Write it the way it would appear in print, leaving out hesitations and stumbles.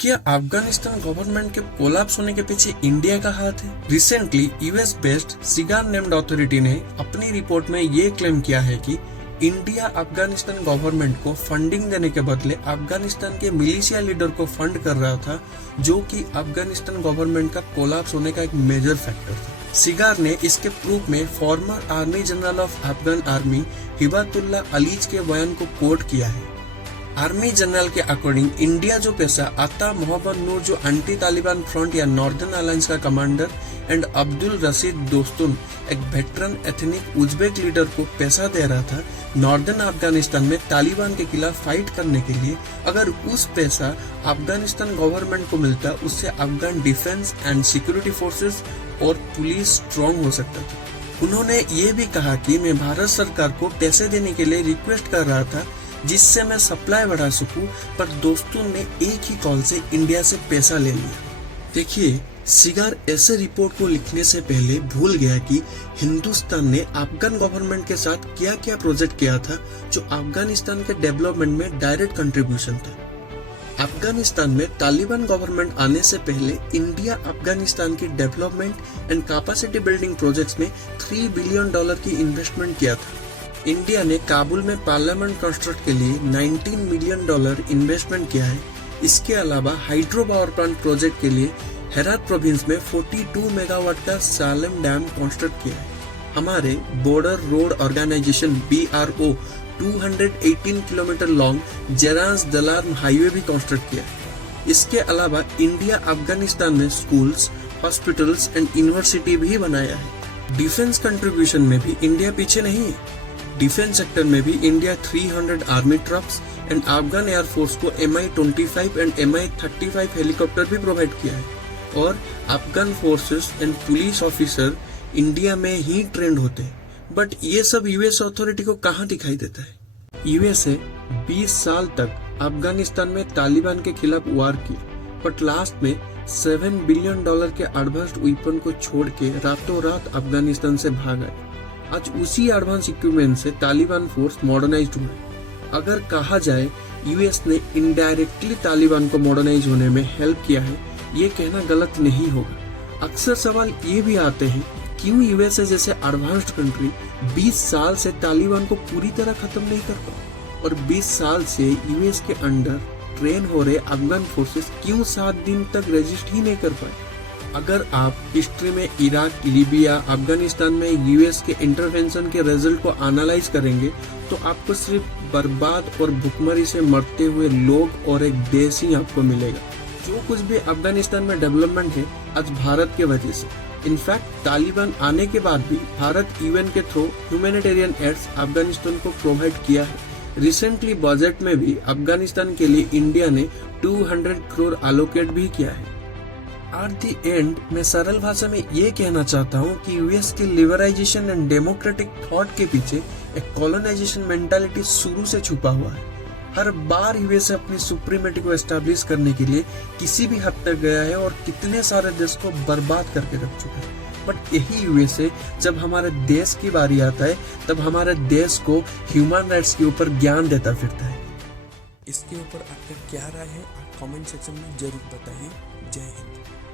क्या अफगानिस्तान गवर्नमेंट के कोलैप्स होने के पीछे इंडिया का हाथ है? Recently US based cigar named authority ने अपनी रिपोर्ट में ये क्लेम किया है कि इंडिया अफगानिस्तान गवर्नमेंट को फंडिंग देने के बदले अफगानिस्तान के मिलिशिया लीडर को फंड कर रहा था, जो कि अफगानिस्तान गवर्नमेंट का कोलैप्स होने का एक मेजर फैक्टर था। सिगार ने इसके प्रूफ में farmer army general of Afghan army Hibatullah allies के बयान को कोट किया है। आर्मी जनरल के अकॉर्डिंग इंडिया जो पैसा आता मोहम्मद नूर, जो एंटी तालिबान फ्रंट या नॉर्दर्न अलायंस का कमांडर, एंड अब्दुल रशीद दोस्तुन, एक वेटरन एथनिक उज्बेक लीडर को पैसा दे रहा था नॉर्दर्न अफगानिस्तान में तालिबान के खिलाफ फाइट करने के लिए, अगर उस पैसा अफगानिस्तान गवर्नमेंट को मिलता, उससे Afghan defence and security forces और पुलिस स्ट्रॉन्ग हो सकता था। उन्होंने ये भी कहा कि मैं भारत सरकार को पैसे देने के लिए रिक्वेस्ट कर रहा था जिससे मैं सप्लाई बढ़ा सकूं, पर दोस्तों ने एक ही कॉल से इंडिया से पैसा ले लिया। देखिए, सिगार ऐसे रिपोर्ट को लिखने से पहले भूल गया कि हिंदुस्तान ने अफगान गवर्नमेंट के साथ क्या क्या प्रोजेक्ट किया था जो अफगानिस्तान के डेवलपमेंट में डायरेक्ट कंट्रीब्यूशन था। अफगानिस्तान में तालिबान गवर्नमेंट आने से पहले इंडिया अफगानिस्तान की development and capacity building projects में $3 बिलियन की इन्वेस्टमेंट किया था। इंडिया ने काबुल में पार्लियामेंट कंस्ट्रक्ट के लिए $19 मिलियन इन्वेस्टमेंट किया है। इसके अलावा हाइड्रो पावर प्लांट प्रोजेक्ट के लिए हेरात प्रोविंस में 42 मेगावाट का सालेम डैम कंस्ट्रक्ट किया है। हमारे border road organisation BRO 218 kilometre long जेरांस दलार हाईवे भी कंस्ट्रक्ट किया है। इसके अलावा इंडिया अफगानिस्तान में स्कूल्स, हॉस्पिटल्स एंड यूनिवर्सिटी भी बनाया है। डिफेंस कंट्रीब्यूशन में भी इंडिया पीछे नहीं है। डिफेंस सेक्टर में भी India 300 army trucks and Afghan air force को Mi-25 एंड Mi-35 हेलीकॉप्टर भी प्रोवाइड किया है, और Afghan forces and police officer India में ही ट्रेंड होते हैं। बट ये सब यूएस अथॉरिटी को कहाँ दिखाई देता है? यूएसए 20 साल तक अफगानिस्तान में तालिबान के खिलाफ वार की, बट लास्ट में $7 बिलियन के एडवांस्ड वेपन को छोड़ के रातों रात अफगानिस्तान से भाग आए। आज उसी एडवांस इक्विपमेंट से तालिबान फोर्स मॉडर्नाइज्ड हुआ। अगर कहा जाए यूएस ने इनडायरेक्टली तालिबान को मॉडर्नाइज होने में हेल्प किया है, ये कहना गलत नहीं होगा। अक्सर सवाल ये भी आते हैं, क्यों यूएसए जैसे एडवांस्ड कंट्री 20 साल से तालिबान को पूरी तरह खत्म नहीं कर पाई, और 20 साल से यूएस के अंडर ट्रेन हो रहे अफगान फोर्सेस क्यों 7 दिन तक रेजिस्ट ही नहीं कर पाए। अगर आप हिस्ट्री में इराक, लीबिया, अफगानिस्तान में यूएस के इंटरवेंशन के रिजल्ट को एनालाइज करेंगे तो आपको सिर्फ बर्बाद और भुखमरी से मरते हुए लोग और एक देश ही आपको मिलेगा। जो कुछ भी अफगानिस्तान में डेवलपमेंट है आज भारत के वजह से। इनफैक्ट तालिबान आने के बाद भी भारत यूएन के थ्रू ह्यूमैनिटेरियन एड्स अफगानिस्तान को प्रोवाइड किया है। रिसेंटली बजट में भी अफगानिस्तान के लिए इंडिया ने 200 करोड़ एलोकेट भी किया है। एट द एंड मैं सरल भाषा में ये कहना चाहता हूँ कि यूएस की लिबरलाइजेशन एंड डेमोक्रेटिक थॉट के पीछे एक कॉलोनाइजेशन मेंटालिटी शुरू से छुपा हुआ है। हर बार यूएस अपनी सुप्रीमेटी को एस्टैब्लिश करने के लिए किसी भी हद तक गया है और कितने सारे देश को बर्बाद करके रख चुका है। बट यही यूएसए जब हमारे देश की बारी आता है तब हमारे देश को ह्यूमन राइट्स के ऊपर ज्ञान देता फिरता है। इसके ऊपर आपका क्या राय है, आप कमेंट सेक्शन में जरूर बताइए। जय हिंद।